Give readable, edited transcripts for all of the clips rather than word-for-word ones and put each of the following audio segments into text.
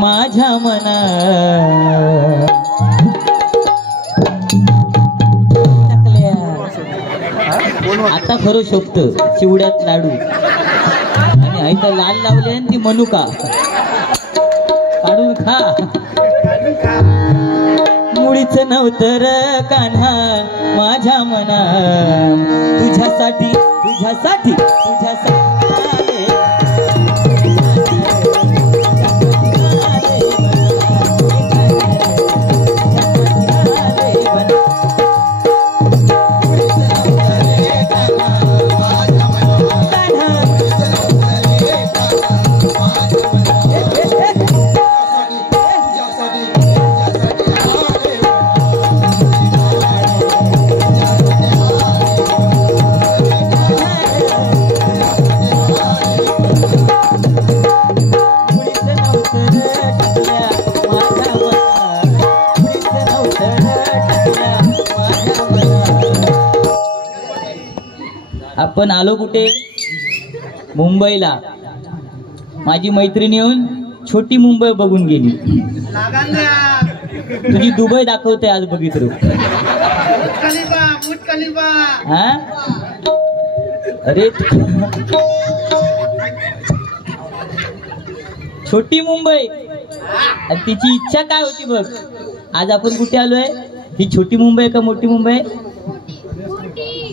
माझ्या मना आता खरं शोभत चिवड्यात लाडू आणि आई तर लाल लावले आणि ती मनुका काढून खा मुळीच नव्हतं र कान्हा माझ्या मना तुझ्यासाठी तुझ्यासाठी तुझ्यासाठी आपण आलो कुठे मुंबईला माझी मैत्रीण येऊन छोटी मुंबई बघून गेली तुझी दुबई दाखवते आज बघितलं हा अरे छोटी मुंबई तिची इच्छा काय होती बघ आज आपण कुठे आलोय ही छोटी मुंबई का मोठी मुंबई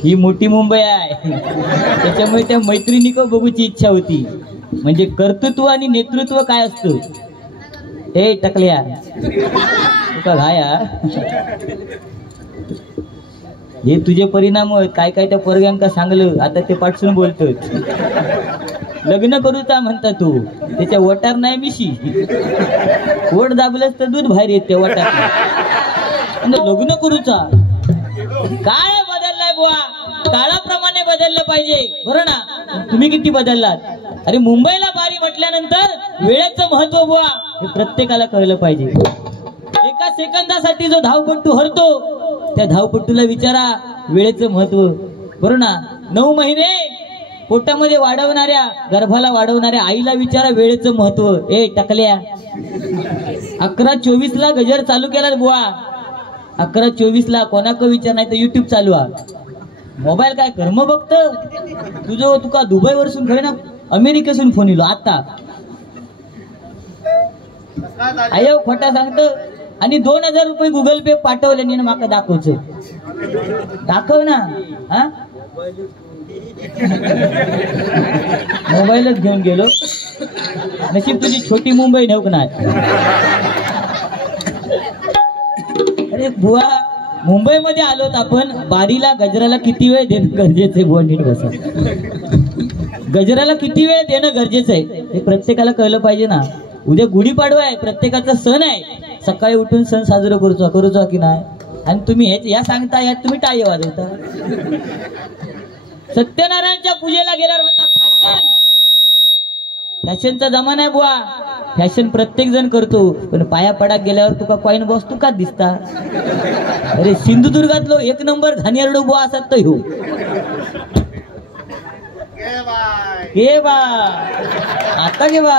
ही मोठी मुंबई आहे त्याच्यामुळे त्या मैत्रिणी को बघूची इच्छा होती म्हणजे कर्तृत्व आणि नेतृत्व काय असतं हे टकल्या तुका घाया हे तुझे परिणाम काय काय त्या पोरग्यांका सांगलं आता ते पाठसून बोलतोय लग्न करूचा म्हणता तू त्याच्या वटार नाही मिशी वट दाबलंच तर दूध बाहेर येते वटार लग्न करूचा काय बदललाय बुवा काळाप्रमाणे बदललं पाहिजे बरं ना तुम्ही किती बदललात अरे मुंबईला बारी म्हटल्यानंतर वेळेचं महत्व बुवा हे प्रत्येकाला कळलं पाहिजे एका सेकंदासाठी जो धावपट्टू हरतो त्या धावपट्टूला विचारा वेळेचं महत्व बरं ना 9 महिने पोटामध्ये वाढवणाऱ्या गर्भाला वाढवणाऱ्या आईला विचारा वेळेचं महत्व ए टकल्या 11:24 ला गजर चालू केला बुवा 11:24 ला कोणाक विचार नाही तर युट्यूब चालू आहे मोबाईल काय कर्म बघत तुझं तुका दुबई वरसून खरे ना अमेरिकेसून फोन येलो आता आयो खोटा सांगतो आणि 2000 रुपये गुगल पे पाठवले आणि माका दाखवच दाखव ना हा मोबाईलच घेऊन गेलो नशीब तुझी छोटी मुंबई नव्हती ना अरे बुवा मुंबईमध्ये आलोत आपण बारीला गजराला किती वेळ देणं गरजेचं आहे बुवा नीट बसा गजराला किती वेळ देणं गरजेचं आहे हे प्रत्येकाला कळलं पाहिजे ना उद्या गुढीपाडवा आहे प्रत्येकाचा सण आहे सकाळी उठून सण साजरा करूचा की नाही आणि तुम्ही हे या सांगता यात तुम्ही टाळी वाजवता सत्यनारायणच्या पूजेला गेल्यावर म्हणतात फॅशनचा जमाना आहे बुवा फॅशन प्रत्येक जण करतो पण पाया पडाक गेल्यावर तुका कॉइन बॉस तुकाच दिसता अरे सिंधुदुर्गातलो 1 नंबर घाणेरडो बुवा असत तो घे बा आता घे बा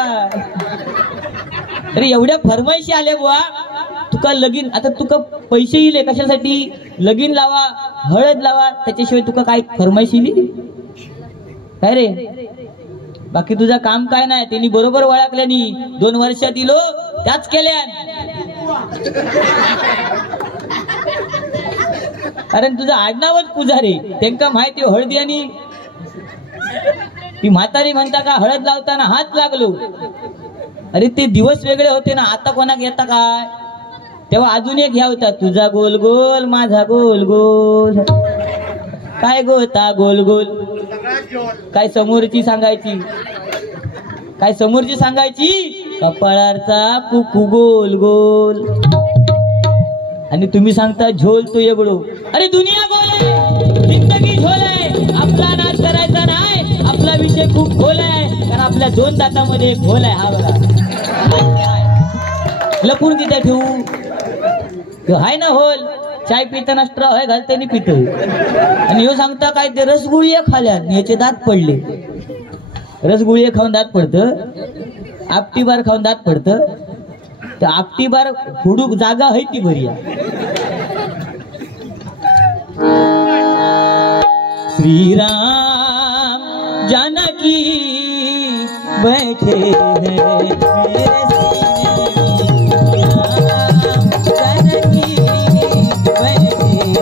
अरे एवढ्या फरमाईशी आल्या बुवा तुका लगीन आता तुका पैसे इले कशासाठी लगीन लावा हळद लावा त्याच्याशिवाय तुका काय फरमाईश इली काय रे बाकी तुझा काम काय नाही त्यांनी बरोबर ओळखल्यानी 2 वर्षात इलो त्याच केल्या कारण तुझं आडनावच पुजारी त्यांना माहिती हळदी आणि ती म्हातारी म्हणता का हळद लावताना हात लागलो अरे ते दिवस वेगळे होते ना आता कोणाक येता काय तेव्हा अजून एक ह्या होता तुझा गोल गोल माझा गोल गोल काय गोता गोल गोल काय समोरची सांगायची कपाळाचा कुकू गोल गोल आणि तुम्ही सांगता झोल तो एवढो अरे दुनिया गोल आहे जिंदगी झोल आहे आपला नाच करायचा नाही आपला विषय खूप खोल आहे कारण आपल्या 2 दातामध्ये एक खोल आहे हा बघा लपून तिथे ठेवू हाय ना होल चाय पिताना स्ट्रॉ आहे घालते आणि पितो आणि ह्यो सांगता काय ते रसगुळी खाल्या याचे दात पडले रसगुळी खाऊन दात पडतं आपटी बार खाऊन दात पडतं तर आपटी बार हुडूक जागा आहे ती बरी आहे. श्रीराम जानकी बैठे हैं मेरे सीने, जानकी बैठे हैं मेरे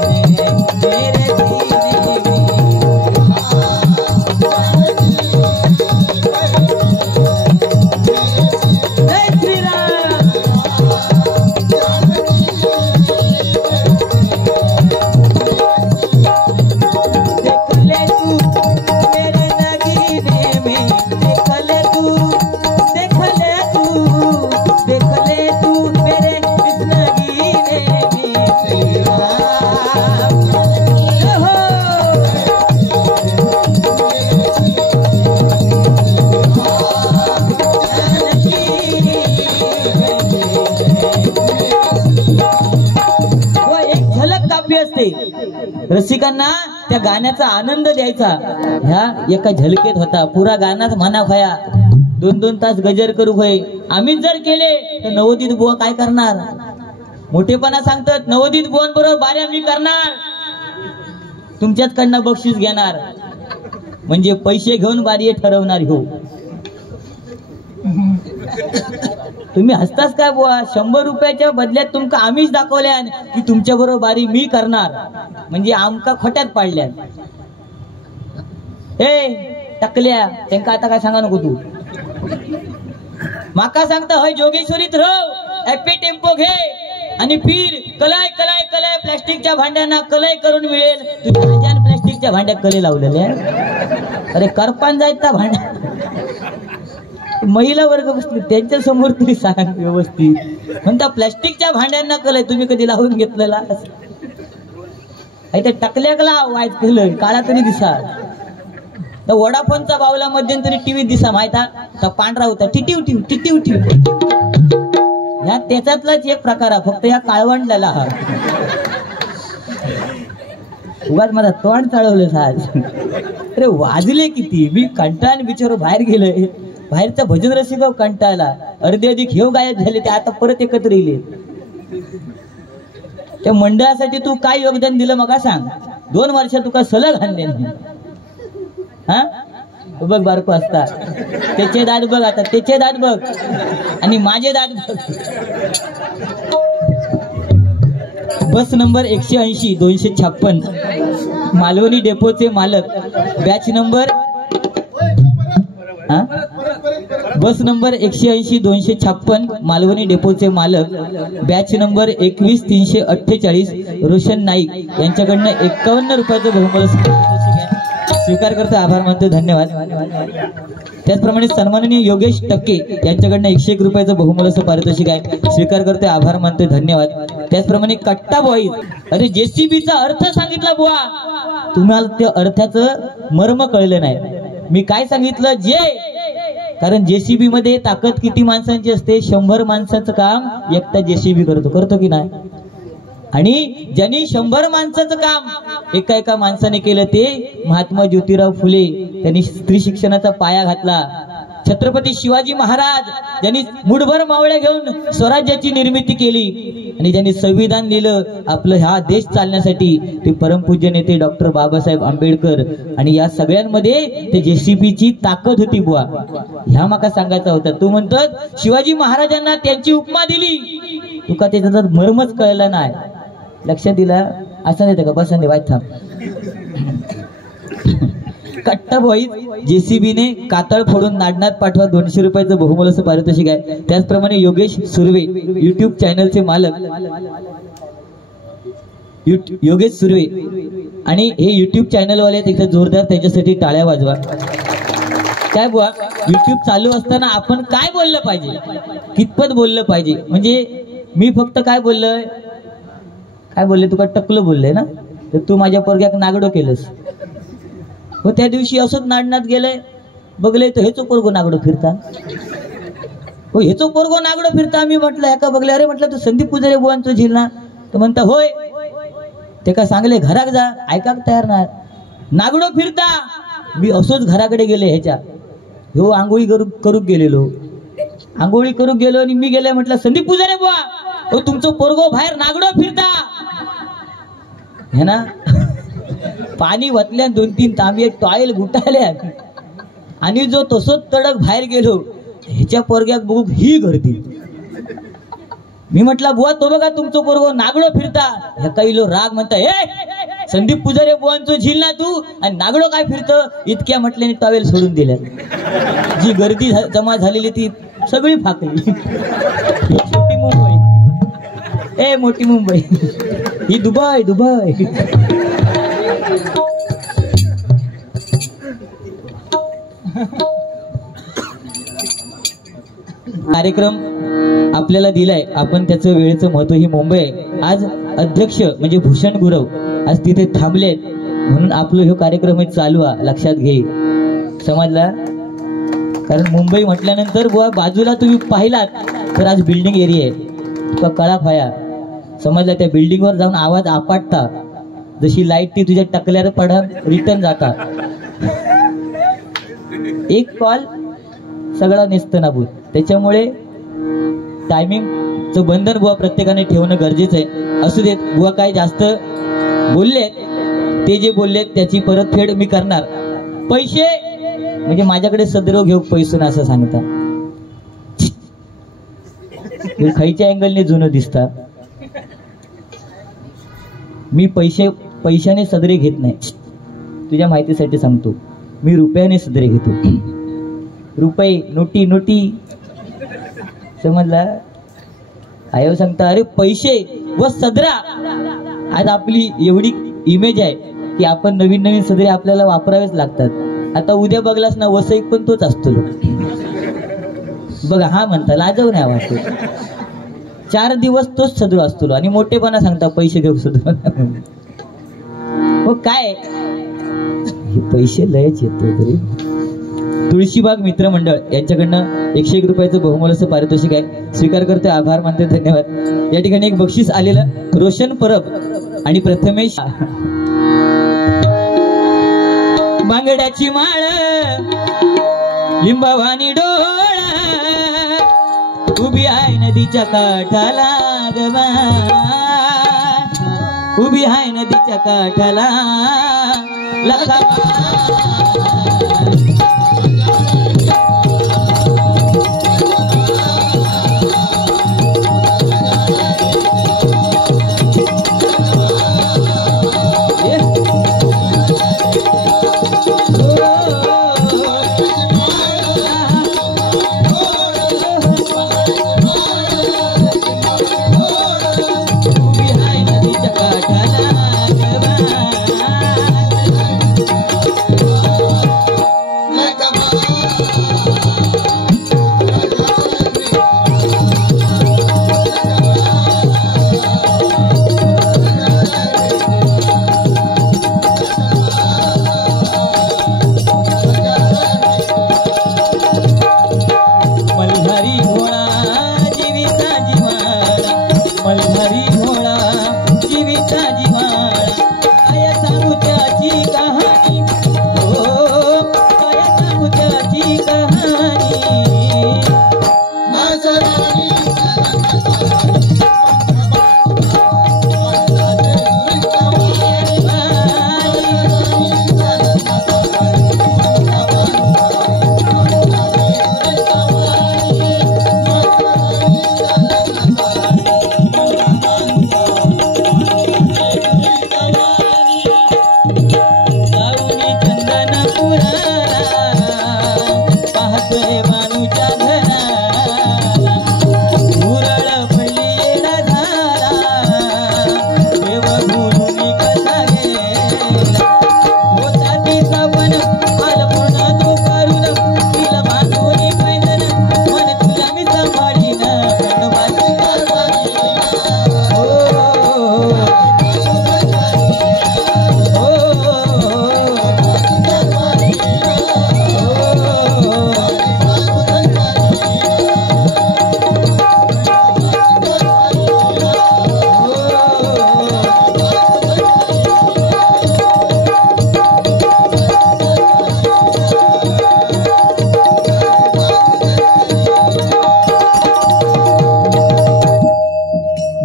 रसिकांना त्या गाण्याचा आनंद द्यायचा. ह्या एका झलकेत होता. पुरा गाणाच म्हणा खया 2-2 तास गजर करू होय. आम्हीच जर केले तर नवोदित बुवा काय करणार? मोठेपणा सांगतात नवोदित बुवांबरोबर बाऱ्या मी करणार, तुमच्याच कडनं बक्षीस घेणार, म्हणजे पैसे घेऊन बारी ठरवणार हो. तुम्ही हसताच काय बुवा? 100 रुपयाच्या बदल्यात तुमका आम्हीच दाखवल्या की तुमच्या बरोबर बारी मी करणार, म्हणजे आमका खोट्यात पाडल्या. हे टकल्या त्यांका आता काय सांगा नको तू. माका सांगता होय जोगेश्वरीत राव, हॅपी टेम्पो घे आणि फिर कलाय कलाय कलाय प्लास्टिकच्या भांड्यांना कलय करून मिळेल. तुझ्या हजार प्लास्टिकच्या भांड्यात कले लावलेले. अरे करपान जायत त्या भांड्या. महिला वर्ग बसली त्यांच्या समोर तरी सांग व्यवस्थित. म्हणता प्लास्टिकच्या भांड्यांना कलय तुम्ही कधी लावून घेतलेला? ते टकल्याकला वाईट केलं काळा तरी दिसा. तर वडाफोनचा बावला मध्यंतरी टीव्ही दिसा माहिता तर पांढरा होता. टिटिव टिव टिटिव टिव. ह्या त्याच्यातलाच एक प्रकार आहे, फक्त या काळवंडलेला हा. उगाच माझा तोंड चाळवलं साज. अरे वाजले किती? मी कंटाळून बिचारो बाहेर गेलोय. बाहेरचा भजन रसिक कंटाळला. अर्धे अधिक हेव गायब झाले, ते आता परत एकत्र येईल. त्या मंडळासाठी तू काय योगदान दिलं मग सांग? 2 वर्ष तुका सलग आणले. हा बघ बारको असता त्याचे दात बघ, आता त्याचे दात बघ आणि माझे दात बघ. बस नंबर 180 256 मालवणी डेपोचे मालक, बॅच नंबर बस नंबर 180 256 मालवणी डेपोचे मालक, बॅच नंबर 21 348 रोशन नाईक यांच्याकडनं 51 रुपयाचं बहुमूल्य स्वीकार करतो. आभार मानतो. धन्यवाद. त्याचप्रमाणे सन्माननीय योगेश टक्के यांच्याकडनं 101 रुपयाचं बहुमूल्य पारितोषिक आहे. स्वीकार करतोय. आभार मानतोय. धन्यवाद. त्याचप्रमाणे कट्टा बॉईज. अरे जेसीबीचा अर्थ सांगितला बुवा, तुम्हाला त्या अर्थाचं मर्म कळलं नाही. मी काय सांगितलं? कारण जेसीबी मध्ये ताकद किती माणसांची असते? 100 माणसाचं काम एकटा जेसीबी करतो की नाही? आणि ज्यांनी 100 माणसाचं काम एका माणसाने केलं ते महात्मा ज्योतिराव फुले. त्यांनी स्त्री शिक्षणाचा पाया घातला. छत्रपती शिवाजी महाराज ज्यांनी मुठभर मावळ्या घेऊन स्वराज्याची निर्मिती केली आणि ज्यांनी संविधान लिहिलं आपलं हा देश चालण्यासाठी, ते परमपूज्य नेते डॉक्टर बाबासाहेब आंबेडकर. आणि या सगळ्यांमध्ये ते जेसीबीची ताकद होती बुवा. ह्या माका सांगायचा होता. तू म्हणतात शिवाजी महाराजांना त्यांची उपमा दिली, तुका त्याचा मर्मच कळला नाही. लक्षात दिला असं नाही का? बसा दे वाईट थांब. कट्टा बॉईज जेसीबीने कातळ फोडून नाडनात पाठवा 200 रुपयाचं बहुमूल्य पारितोषिक आहे. त्याचप्रमाणे योगेश सुर्वे युट्यूब चॅनलचे मालक, योगेश सुर्वे, आणि हे युट्यूब चॅनल वाले तिथे जोरदार त्यांच्यासाठी टाळ्या वाजवा. काय बुवा, युट्यूब चालू असताना आपण काय बोललं पाहिजे, कितपत बोललं पाहिजे? म्हणजे मी फक्त काय बोलले तुका टकलं बोलले ना, तर तू माझ्या पोरग्याक नागडो केलंस. हो त्या दिवशी असंच नाडनात गेलंय, बघले तर हेचो पोरगो नागडो फिरता. हो हेचो पोरगो नागडो फिरता. मी म्हटलं एका बघले, अरे म्हटलं तू संदीप पुजारे बुवांचो झील ना? तर म्हणता होय. ते का सांगले घराक जा, ऐकाक तयार नाही. नागडो फिरता. मी असोच घराकडे गेले ह्याच्या, हो आंघोळी करू गेलेलो. आंघोळी करू गेलो आणि मी गेले म्हटलं संदीप पुजारे बुवा ओ तुमचं पोरगो बाहेर नागडो फिरता हे ना पाणी वतल्या 2-3 तांबे टॉयल घुटाल्या आणि जो तसोच तडक बाहेर गेलो ह्याच्या पोरग्यात बघू ही गर्दी मी म्हटलं बुवा तो बघा तुमचं पोरगो नागडो फिरता ह्या काही लो राग म्हणता हे संदीप पुजारे बुवांचं झील ना तू आणि नागडो काय फिरतं इतक्या म्हटल्याने टॉवेल सोडून दिल्या जी गर्दी जमा झालेली ती सगळी फाकली छोटी मुंबई ए मोठी मुंबई ही दुबई दुबई कार्यक्रम आपल्याला दिलाय आपण त्याचं वेळेचं महत्व ही मुंबई आहे आज अध्यक्ष म्हणजे भूषण गुरव आज तिथे थांबलेत म्हणून आपलं हे कार्यक्रम चालू आहे लक्षात घे समजला कारण मुंबई म्हटल्यानंतर बुवा बाजूला तुम्ही पाहिलात तर आज बिल्डिंग एरिया आहे तुका कळा फाया समजला त्या बिल्डिंगवर जाऊन आवाज आपटता जशी लाईट ती तुझ्या टकल्यावर पडा रिटर्न जाता एक कॉल सगळा नेस्तनाबूत त्याच्यामुळे टायमिंगचं बंधन बुवा प्रत्येकाने ठेवणं गरजेचं आहे असू देत बुवा काय जास्त बोललेत ते जे बोललेत त्याची परतफेड मी करणार पैसे म्हणजे माझ्याकडे सदरो घेऊ पैसून असं सांगता खायच्या अँगलने जुनं दिसता मी पैशाने सदरे घेत नाही तुझ्या माहितीसाठी सांगतो मी रुपयाने सदरे घेतो रुपये नोटी नोटी समजला आयो सांगता अरे पैसे व सदरा आज आपली एवढी इमेज आहे की आपण नवीन नवीन सदरे आपल्याला वापरावेच लागतात आता उद्या बघलास ना वसईक पण तोच असतो बघा हा म्हणता लाजव नाही वाटतो 4 दिवस तोच सदरो असतो आणि मोठेपणा सांगता पैसे घेऊ सदरो मग काय हे पैसे लयच येतो तरी तुळशीबाग मित्रमंडळ यांच्याकडनं 101 रुपयाचं बहुमोलाचं पारितोषिक आहे स्वीकार करते आभार मानते धन्यवाद या ठिकाणी एक बक्षीस आलेलं रोशन परब आणि प्रथमेश बांगड्याची माळ लिंबावानी डोळा उभी आहे नदीच्या काठाला गवा उभी आहे नदीच्या काठाला लखा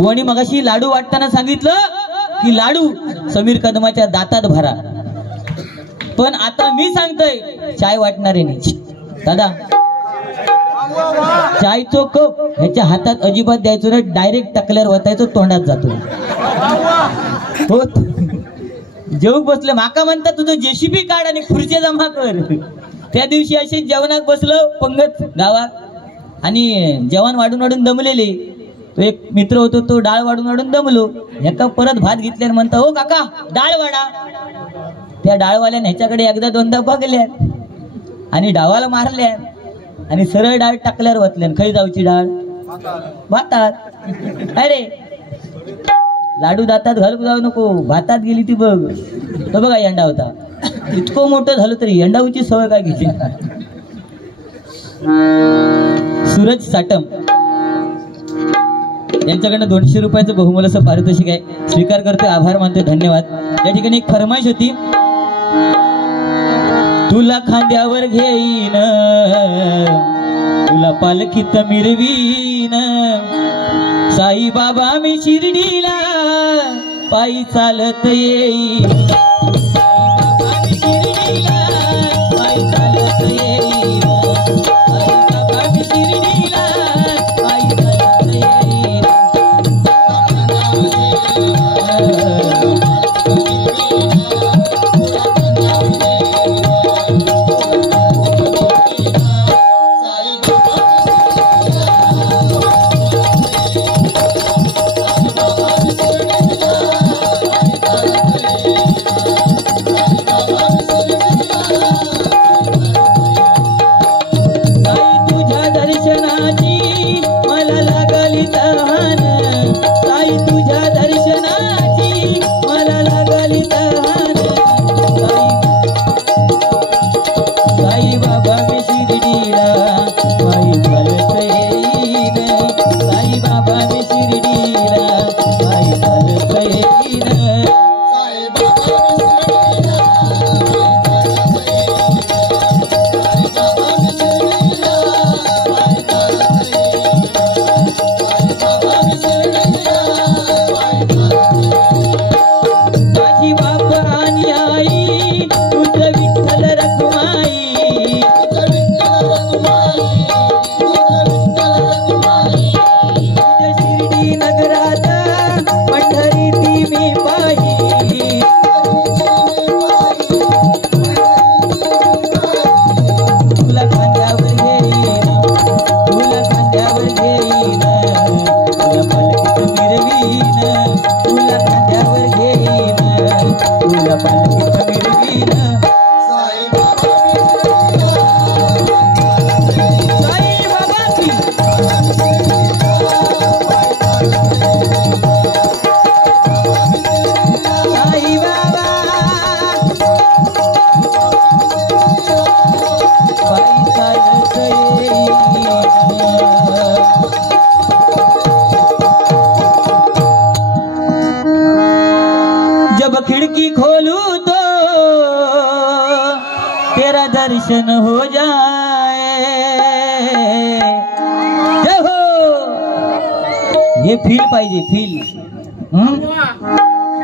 बुवानी मगाशी लाडू वाटताना सांगितलं की लाडू समीर कदमाच्या दातात भरा, पण आता मी सांगतोय चाय वाटणारे नाही दादा. चायचो कप ह्याच्या हातात अजिबात द्यायचो नाही, डायरेक्ट टाकल्यावर वतायचो, तोंडात जातो. हो जेवूक बसलं माका म्हणतात तुझं जेसीबी काढ आणि खुर्च्या जमा कर. त्या दिवशी असे जेवणात बसलो पंगत गावात आणि जेवण वाढून वाढून दमलेले. तो एक मित्र होतो, तो डाळ वाढून वाढून दमलो. एका परत भात घेतल्याने म्हणता हो काका डाळ वाढा. त्या डाळवाल्याने ह्याच्याकडे एकदा दोनदा बघल्या आणि डावाला मारल्या आणि सरळ डाळ टाकल्यावर वतल्या. खाई जाऊची डाळ भातात. अरे लाडू दातात घालूक जाऊ नको, भातात गेली ती बघ. तो बघा यंडा होता, इतकं मोठं झालं तरी यंडाऊची सवय काय घेतली. सूरज साटम यांच्याकडनं 200 रुपयाचं बहुमोलाचं पारितोषिक आहे, स्वीकार करते, आभार मानते, धन्यवाद. या ठिकाणी एक फरमाईश होती. तुला खांद्यावर घेईन, तुला पालखीत मिरवीन, साई बाबा मी शिर्डीला पायी चालत येईन. खिड़की खोलू तो तेरा दर्शन हो जाए. हो ये फील पाहिजे, फील.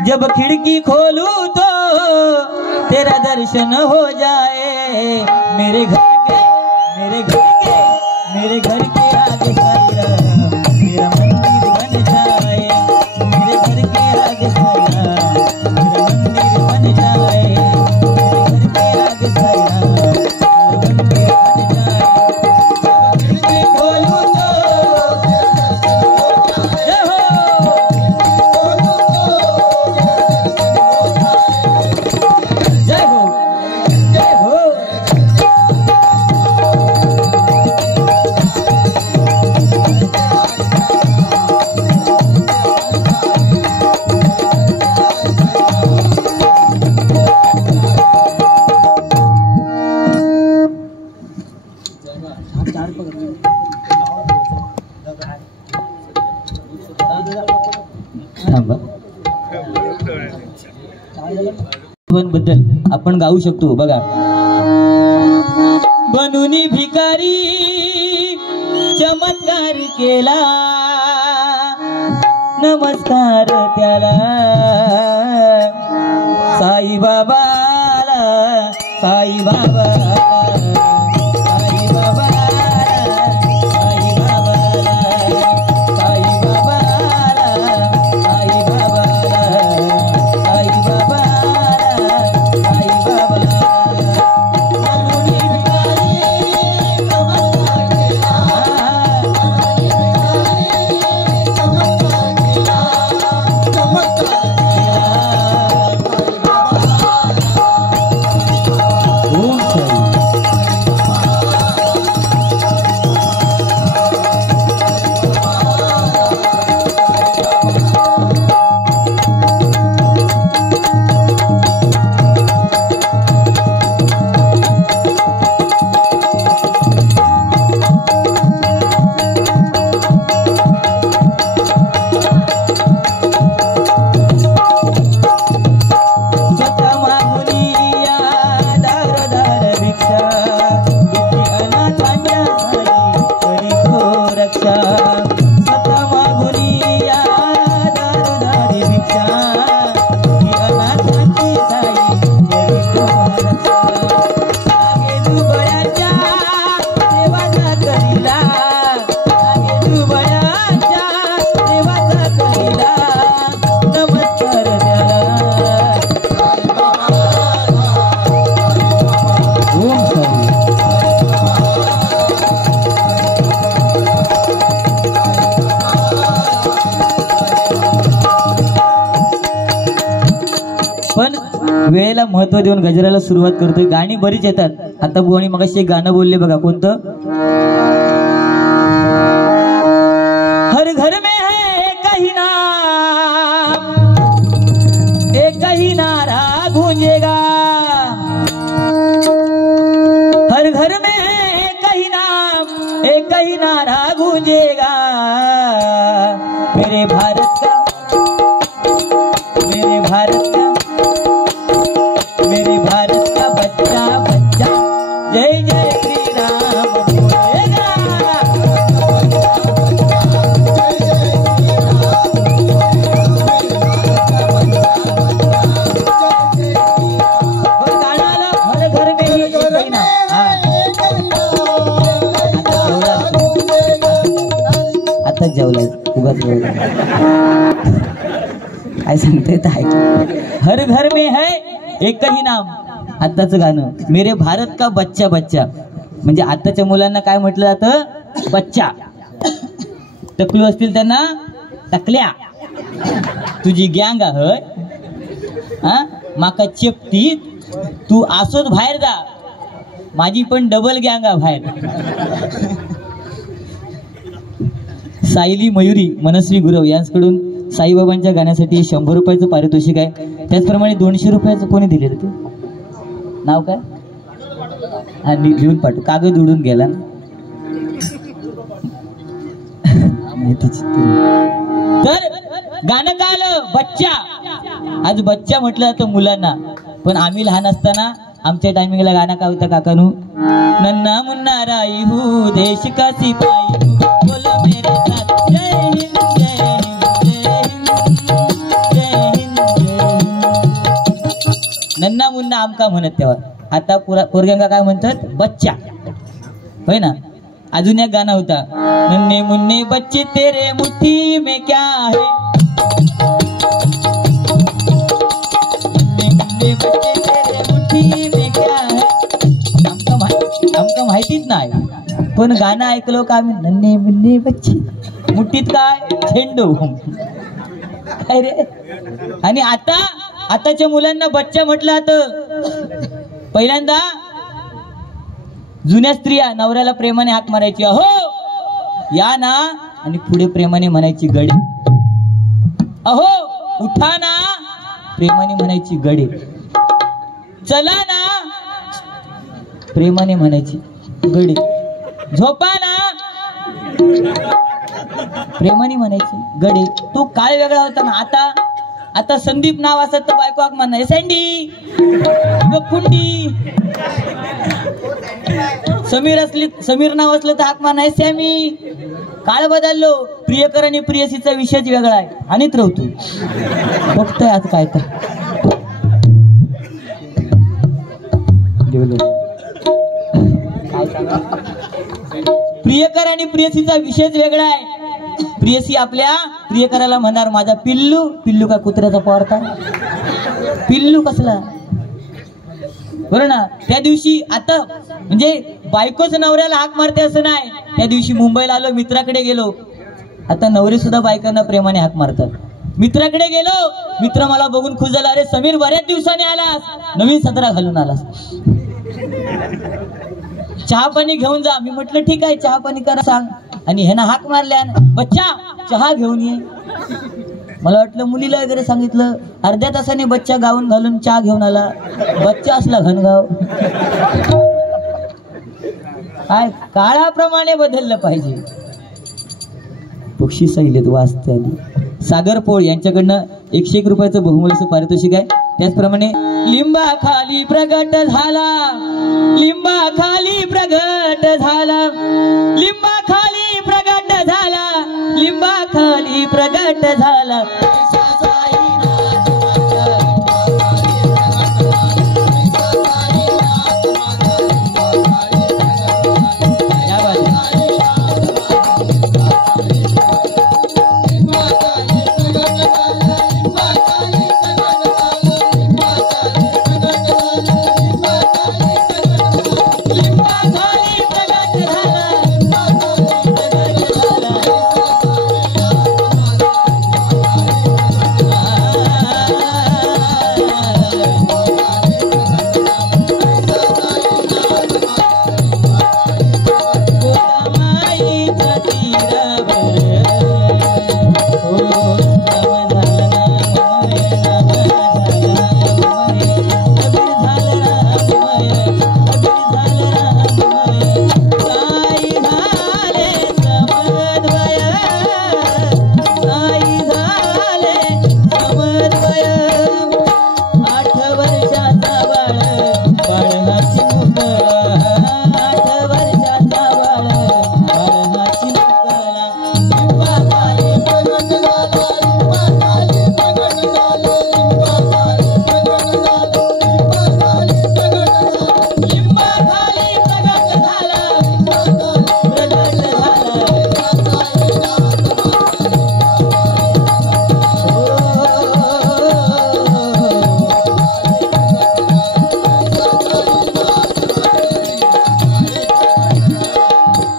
जब खिड़की खोलू तो तेरा दर्शन हो जाए. मेरे घर के मेरे घर के मेरे घर के आगे सारा मेरा मंदिर बन जाए. मेरे घर के आगे सारा बद्दल आपण गाऊ शकतो बघा. बनूनी भिकारी चमत्कार केला, नमस्कार त्याला साईबाबाला साईबाबाला पण वेळेला महत्व देऊन गजराला सुरुवात करतोय. गाणी बरीच येतात. आता कोणी मगाशी एक गाणं बोलले बघा, कोणतं? हर घर में है कहीं नाम, एक ही नारा गूंजेगा. हर घर में है कहीं नाम, एक ही नारा गूंजेगा. मेरे भारत का, मेरे भारत का, मेरे भारत का बच्चा बच्चा जय जय श्री राम बोलेगा. गाना आलं हर घर में ही एक ना. आता जेवलाय उगाच काय सांगते तर ऐक. हर घर में है एक ही नाम. आताचं गाणं मेरे भारत का बच्चा बच्चा म्हणजे आताच्या मुलांना काय म्हटलं जातं? बच्चा. टकलू असतील त्यांना टकल्या. तुझी गँग आहे हा, माका चेपतीत तू असोच बाहेर जा. माझी पण डबल गँग आहे बाहेर. सायली मयुरी, मनस्वी गुरव यांच्याकडून साईबाबांच्या गाण्यासाठी 100 रुपयाचं पारितोषिक आहे. त्याचप्रमाणे 200 रुपयाचं कोणी दिलेलं ते नाव काय? हा लिहून पाठव. कागद उडून गेला ना. तर गाणं काय आलं? बच्चा. आज बच्चा म्हटलं जातं मुलांना. पण आम्ही लहान असताना आमच्या टायमिंगला गाणं काय होतं काकानू? नन्ना मुन्ना राई हू देश का सिपाही बोलो मेरे साथ जय हिंद जय हिंद जय हिंद जय हिंद. नन्ना मुन्ना आमका म्हणत तेव्हा. आता पोरग्यांका काय म्हणतात? बच्चा. होय ना. अजून एक गाणं होता, नन्हे मुन्ने बच्चे तेरे मुट्ठी में क्या है. नन्हे मुन्ने बच्चे तेरे मुट्ठी में क्या है. आमका माहितीच नाही. पण गाणं ऐकलो का आम्ही? नन्हे मुन्ने बच्चे, मुठीत काय? झेंडू. काय रे. आणि आताच्या मुलांना बच्चा म्हटलं जातं. पहिल्यांदा जुन्या स्त्रिया नवऱ्याला प्रेमाने हाक मारायची, अहो या ना, आणि पुढे प्रेमाने म्हणायची गडे. अहो उठा ना, प्रेमाने म्हणायची गडे. चला ना, प्रेमाने म्हणायची गडे. झोपा ना, प्रेमाने म्हणायची गडे. तो काळ वेगळा होता ना. आता संदीप नाव असत तर बायको हाक म्हणणार सँडी कुंडी. समीर नाव असलं तर हाक म्हणणार सॅमी. काळ बदललो, प्रियकर आणि प्रियसीचा विषयच वेगळा आहे. आणित राहतो बघतोय आज काय तर प्रियकर आणि प्रियसीचा विषयच वेगळा आहे. प्रियसी आपल्या प्रियकराला म्हणणार माझा पिल्लू. पिल्लू का कुत्र्याचा पवारता? पिल्लू कसला? बरं ना. त्या दिवशी आता म्हणजे बायकोच नवऱ्याला हाक मारते असं नाही. त्या दिवशी मुंबईला आलो, मित्राकडे गेलो. आता नवरे सुद्धा बायकांना प्रेमाने हाक मारतात. मित्राकडे गेलो, मित्र मला बघून खुश झाला. अरे समीर बऱ्याच दिवसाने आलास, नवीन सदरा घालून आलास, चहा पाणी घेऊन जा. मी म्हटलं ठीक आहे, चहा पाणी करा सांग. आणि ह्यानं हाक मारल्या, बच्चा चहा घेऊन ये. मला वाटलं मुलीला वगैरे सांगितलं. अर्ध्या तासाने बच्चा गाऊन घालून चहा घेऊन आला. बच्चा असला घनगाव. काय काळाप्रमाणे बदललं पाहिजे. पक्षी सैलेत वाचते आली. सागर पोळ यांच्याकडनं 101 रुपयाचं बहुमूल्याचं पारितोषिक आहे. त्याचप्रमाणे लिंबा खाली प्रगट झाला, लिंबा खाली प्रगट झाला, लिंबा खाली प्रगट झाला, लिंबा खाली प्रगट झाला.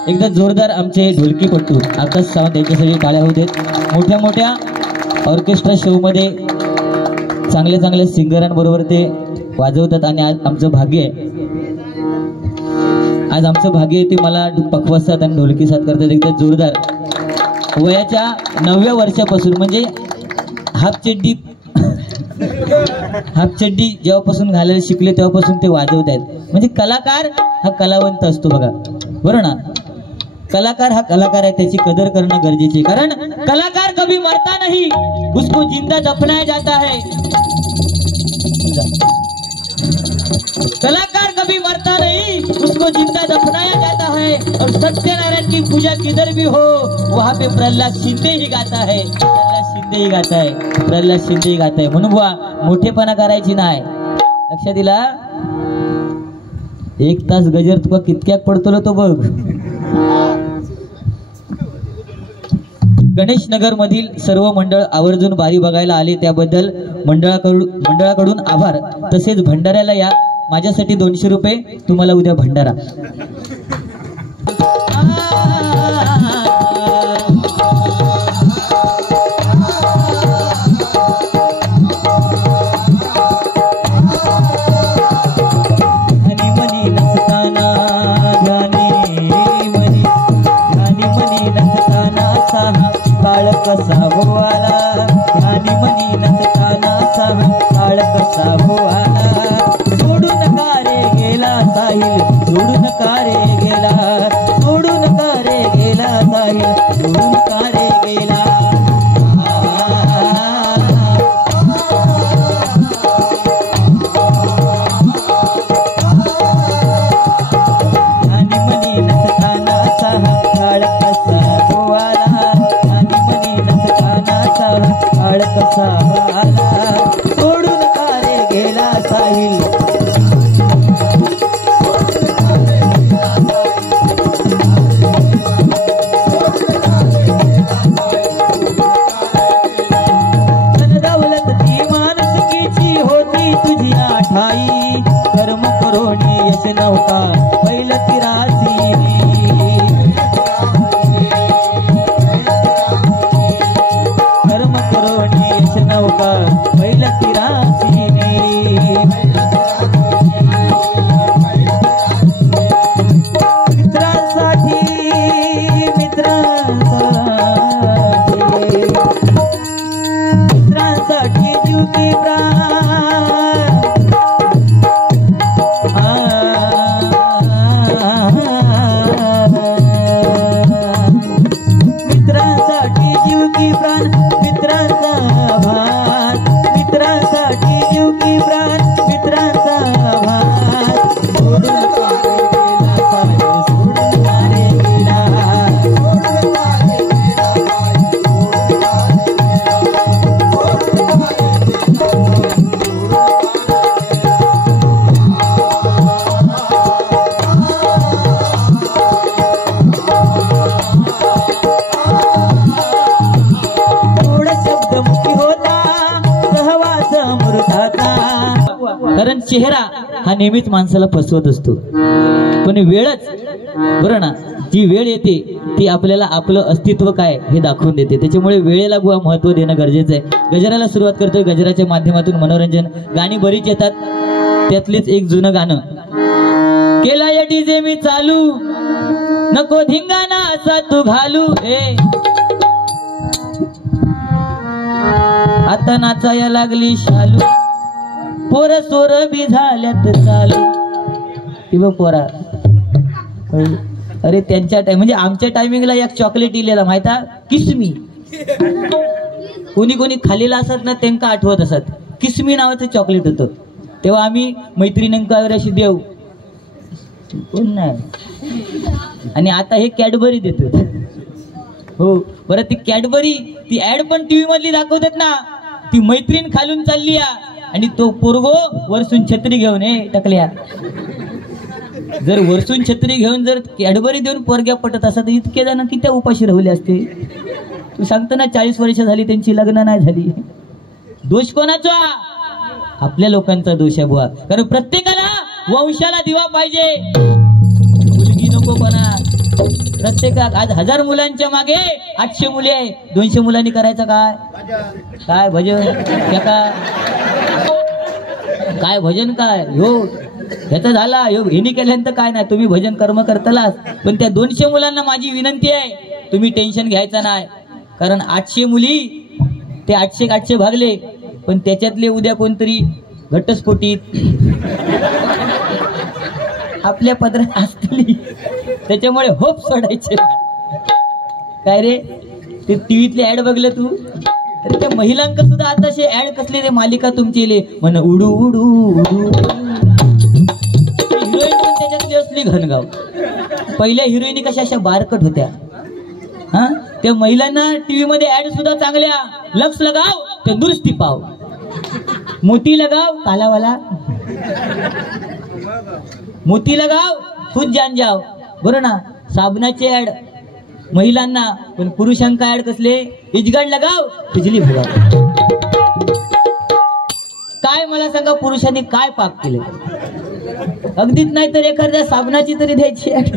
एकदा जोरदार आमचे ढोलकीपट्टू आकाश सावंत यांच्यासाठी टाळ्या होऊ देत. मोठ्या मोठ्या ऑर्केस्ट्रा शो मध्ये चांगल्या चांगल्या सिंगरांबरोबर ते वाजवतात. आणि आज आमचं भाग्य आहे, आज आमचं भाग्य आहे ते मला पखवाजतात आणि ढोलकी साथ करतात. एकदा जोरदार वयाच्या 9व्या वर्षापासून म्हणजे हाफ चड्डी जेव्हापासून घालायला शिकले तेव्हापासून ते वाजवत आहेत. म्हणजे कलाकार हा कलावंत असतो बघा, बरोबर ना. कलाकार हा कलाकार आहे, त्याची कदर करणं गरजेचे. कारण कलाकार कभी मरता नहीं, उसको जिंदा दफनाया जाता है. कलाकार कभी मरता नहीं, उसको जिंदा दफनाया जाता है. और सत्यनारायण की पूजा किधर भी हो वहां पे प्रहलाद शिंदे ही गाता है, प्रहलाद शिंदे ही गाता है, प्रहलाद शिंदे ही गाता है. म्हणून बुवा मोठेपणा करायची नाही. लक्षात दिला. 1 तास गजर तुका कितक्याक पडतो तो बघ. गणेश नगर मधील सर्व मंडळ आवर्जून बारी बघायला आले त्याबद्दल मंडळाकडून आभार. तसेच भंडाऱ्याला या, माझ्यासाठी 200 रुपये, तुम्हाला उद्या भंडारा. कसा हो आला ध्यानी मनी नसताना साहा काळ कसा हो आला. सोडून का रे गेला साहिल, सोडून का रे गेला, सोडून का रे गेला साहिल, सोडून का रे गेला. ध्यानी मनी नसताना साहा काळ कसा हो चेहरा हा नेहमीच माणसाला फसवत असतो, पण वेळच बरं ना, जी वेळ येते ती आपल्याला आपलं अस्तित्व काय हे दाखवून देते. त्याच्यामुळे वेळेला बुवा महत्व देणं गरजेचं आहे. गजराला सुरुवात करतोय. गजराच्या माध्यमातून मनोरंजन गाणी बरीच येतात, त्यातलीच एक जुनं गाणं. केला या डीजे मी चालू, नको धिंगाणा असा तू घालू, आता नाचाया लागली शालू, पोर सोर बी झाल्यात चालू. ती पोरा अरे त्यांच्या म्हणजे आमच्या टायमिंगला एक चॉकलेट इलेला माहिता, किसमी. कोणी कोणी खालीला असत ना त्यांना आठवत असत, किसमी नावाचं चॉकलेट होतं. तेव्हा आम्ही मैत्रिणींकावर अशी देव कोण नाही. आणि आता हे कॅडबरी देतो. हो बरं, ती कॅडबरी ती ऍड पण टीव्ही मधली दाखवतात ना, ती मैत्रीण खालून चालली आणि तो पोरगो वरसून छत्री घेऊन टकल्या. जर वरसून छत्री घेऊन जर कॅडबरी देऊन पोरग्या पटत असत तर इतके जण किती उपाशी राहिले असते. तू सांगतो ना 40 वर्ष झाली त्यांची लग्न नाही झाली. दोष कोणाचा? आपल्या लोकांचा दोष आहे बुवा. कारण प्रत्येकाला वंशाला दिवा पाहिजे, मुलगी नको बना. प्रत्येका आज 1000 मुलांच्या मागे 800 मुली आहे. 200 मुलांनी करायचं काय भजन काय भजन काय हो ह्याचा झाला हिनी केल्यानंतर काय नाही, तुम्ही भजन कर्म करतालाच. पण त्या 200 मुलांना माझी विनंती आहे, तुम्ही टेन्शन घ्यायचं नाही. कारण 800 मुली ते 800 भागले, पण त्याच्यातले उद्या कोणतरी घटस्फोटीत आपल्या पदरात असतली. त्याच्यामुळे होप सोडायचे काय रे. ते टीव्हीतले ऍड बघलं तू, तर त्या महिलांक सुद्धा आताशे ऍड कसले रे मालिका तुमची म्हण उडू उडू उडू. हिरोईन पण त्याच्यातली असली घनगाव. पहिल्या हिरोईनी कशा अशा बारकट होत्या. हा त्या महिलांना टीव्ही मध्ये ऍड सुद्धा चांगल्या. लक्ष लगाव तंदुरुस्ती पाव, मोती लगाव कालावाला, मोती लगाव खुद जान जाव. बरं ना, साबणाचे ऍड महिलांना, पण पुरुषांका ऍड कसले इजगड लगाव बिजली भगाव. काय मला सांगा, पुरुषांनी काय पाप केले? अगदीच नाही तर एखाद्या साबणाची तरी द्यायची ऍड.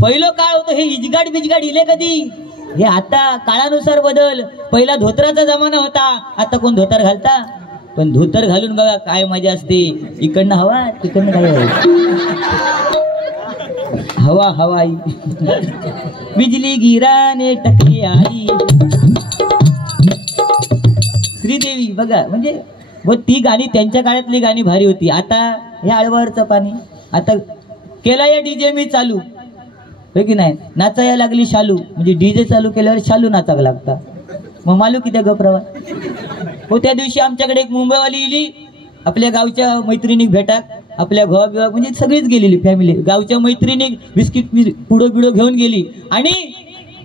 पहिलं काय होतं हे इजगाड बिजगाड इले कधी? हे आता काळानुसार बदल. पहिला धोतराचा जमाना होता, आता कोण धोतर घालता? पण धोतर घालून बघा काय मजा असते. इकडनं हवा तिकडनं काय हवा हवाई बिजली गिराने टकली आई. श्रीदेवी बघा, म्हणजे ती गाणी त्यांच्या काळातली गाणी भारी होती. आता हे आळवावरचं पाणी. आता केला या डीजे मी चालू हो की नाही, नाचाया लागली शालू. म्हणजे डीजे चालू केल्यावर शालू नाचायला लागता. मग मालू किती गप्रवा हो. त्या दिवशी आमच्याकडे एक मुंबईवाली इली, आपल्या गावच्या मैत्रिणी भेटाक, आपल्या घोवा बिवा म्हणजे सगळीच गेलेली फॅमिली. गावच्या मैत्रिणी बिस्किट पुडो बिडो घेऊन गेली. आणि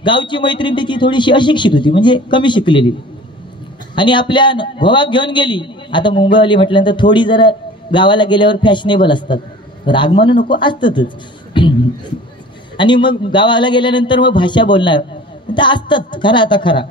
गावची मैत्रीण त्याची थोडीशी अशिक्षित होती, म्हणजे कमी शिकलेली, आणि आपल्या घोवाक घेऊन गेली. आता मुंबईवाली म्हटल्यानंतर थोडी जरा गावाला गेल्यावर फॅशनेबल असतात, राग मानू नको असतातच. आणि मग गावाला गेल्यानंतर मग भाषा बोलणार असतात खरा. आता खरा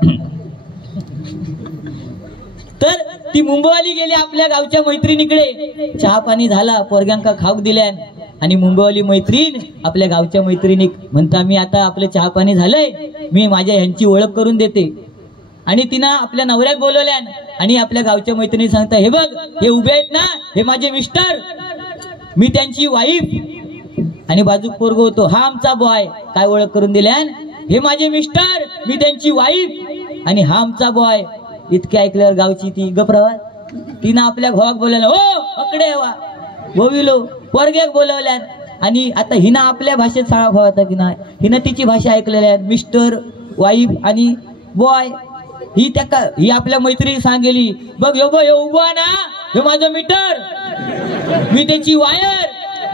तर ती मुंबईवाली गेली आपल्या गावच्या मैत्रिणीकडे. चहा पाणी झाला, पोरग्यांका खाऊक दिल्यान. आणि मुंबईवाली मैत्रीण आपल्या गावच्या मैत्रिणी म्हणता, मी आता आपलं चहा पाणी झालंय, मी माझ्या ह्यांची ओळख करून देते. आणि तिनं आपल्या नवऱ्याक बोलवल्यान. आणि आपल्या गावच्या मैत्रिणी सांगता, हे बघ हे उभे आहेत ना, हे माझे मिस्टर, मी त्यांची वाईफ. आणि बाजूक पोरगो होतो, हा आमचा बॉय. काय ओळख करून दिल्यान, हे माझे मिस्टर, मी त्यांची वाईफ, आणि हा आमचा बॉय. इतके ऐकल्यावर गावची ती गप्रवा तिनं आपल्या घोवाक बोलवलं, हो अकडे वा गोविलो पोरग्याक बोलवल्यान. आणि आता हिनं आपल्या भाषेत साळा व्हावता की नाही, हिनं तिची भाषा ऐकलेल्या, मिस्टर, वाईफ आणि बॉय. ही आपल्या मैत्रिणी सांगेली, बघ यो हे उभा ना, हे माझं मीटर, मी त्याची वायर,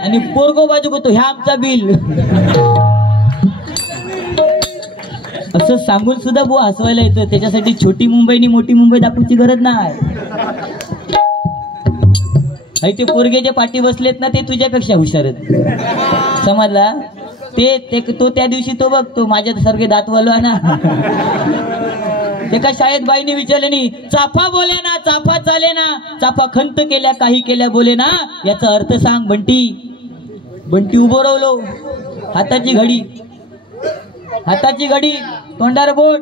आणि पोरगो बाजू होतो, ह्या आमचा बिल. असं सांगून सुद्धा बुवा हसवायला येतं. त्याच्यासाठी छोटी मुंबईनी मोठी मुंबई दाखवायची गरज नाही. ते पोरगे जे पाठी बसलेत ना, ते तुझ्यापेक्षा हुशार आहेत, समजला? तो त्या दिवशी तो बघ, तो माझ्यासारखे दात वालवा ना, एका शाळेत बाईने विचारले, चाफा बोले ना, चाफा चाले ना, चाफा खंत केल्या काही केल्या बोले ना, याचा अर्थ सांग बंटी. बंटी उभं रावलो, हाताची घडी तोंडार बोट.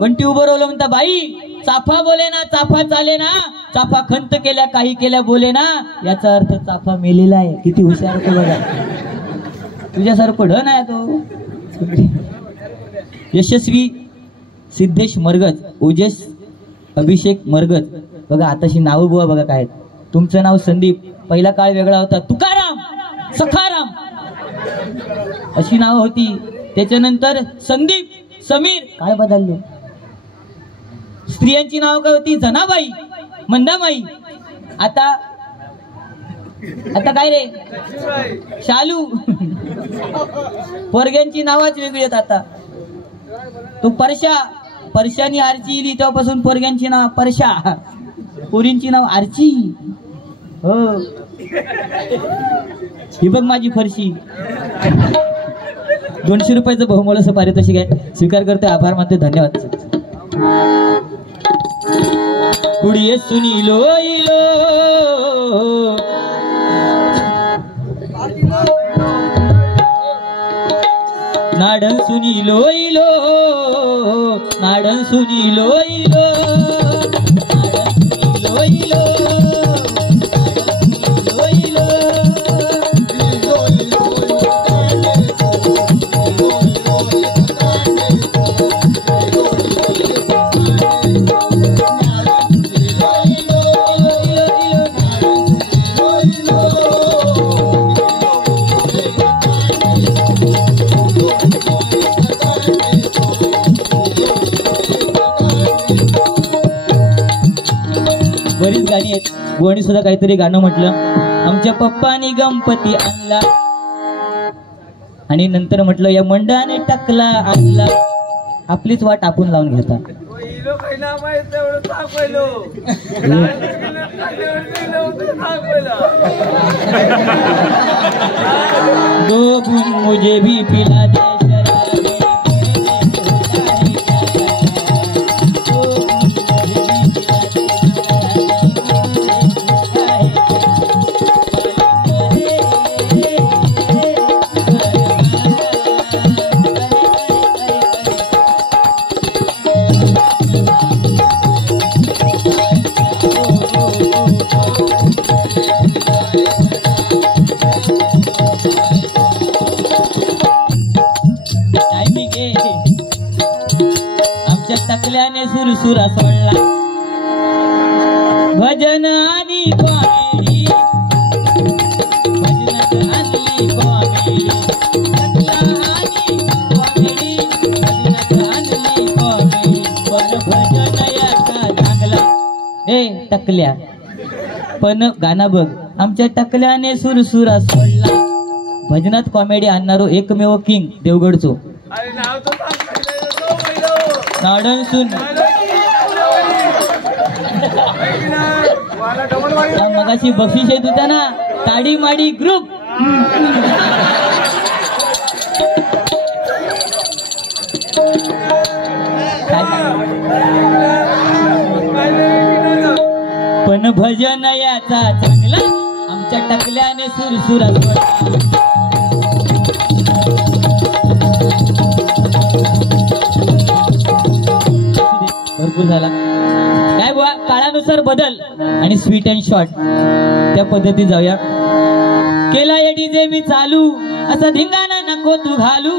बंटी उभं रावलो, म्हणता बाई चाफा बोले ना, चाफा चाले ना, चाफा खंत केल्या काही केल्या बोले ना, याचा अर्थ चाफा मेलेला आहे. किती हुशार होतो बघा, तुझ्यासारखं ढ नाही तो. यशस्वी सिद्धेश मरगज, ओजस अभिषेक मरगज. बघा आताशी नाव बुवा बघा काय. तुमचं नाव संदीप, पहिला काळ वेगळा होता, तुकाराम, सखाराम अशी नाव होती. त्याच्यानंतर संदीप, समीर, काळ बदललो. स्त्रियांची नाव काय होती, जनाबाई, मंदाबाई. आता काय रे, शालू. पोरग्यांची नावाच वेगळी आहेत आता. तो परशानी आरची इली तेव्हापासून पोरग्यांची नाव परशा, पोरींची नाव आरची. हो ही बघ माझी फरशी. 200 रुपयाचं बहुमोल असं पारितोषिक आहे, स्वीकार करते, आभार मानते, धन्यवाद. कुडिये सुनीलो इलो नाडन सुनीलो इलो, नाडन सुनीलो इलो, नाडन सुनीलो इलो, बरीच गाणी आहेत. गोवानी सुद्धा काहीतरी गाणं म्हटलं, आमच्या पप्पानी गणपती आणला, आणि नंतर म्हटलं या मंडळाने टाकला आणला. आपलीच वाट आपण लावून घेतात. दो गुण मुझे भी पिला दे, टाकल्याने सुरसुरा सोडला. भजन आणि कॉमेडी, भजनात आणली कॉमेडी, आणि कॉमेडी, भजनात आणली कॉमेडी, पण भजन याचा चांगला. ए टकल्या, पण गाणं बघ, आमच्या टकल्याने सुरसुरा सोडला. भजनात कॉमेडी आणणारो एकमेव किंग देवगडचो नाडन सुन. मगाशी बक्षीस येत होता ना, ताडी माडी ग्रुप. पण भजन याचा चांगला, आमच्या टकल्याने सुरसुरा सोडला. भरपूर झाला काय बुवा. काळानुसार बदल आणि स्वीट अँड शॉर्ट त्या पद्धती जाऊया. केला या डीजे मी चालू, असा धिंगाणा नको तू घालू,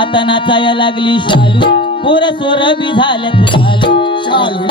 आता नाचाया लागली शालू, पोर सोर बी झाल्यात चालू.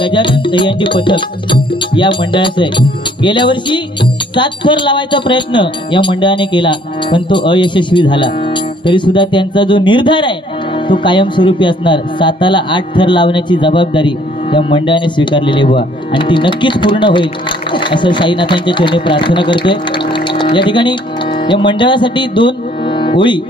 गजानन दहीहंडी पथक या मंडळाचं आहे. गेल्या वर्षी 7 थर लावायचा प्रयत्न या मंडळाने केला, पण तो अयशस्वी झाला. तरी सुद्धा त्यांचा जो निर्धार आहे तो कायमस्वरूपी असणार. 7ला 8 थर लावण्याची जबाबदारी या मंडळाने स्वीकारलेली बुवा, आणि ती नक्कीच पूर्ण होईल असं साईनाथांच्या चरणी प्रार्थना करतोय. या ठिकाणी या मंडळासाठी 2 ओळी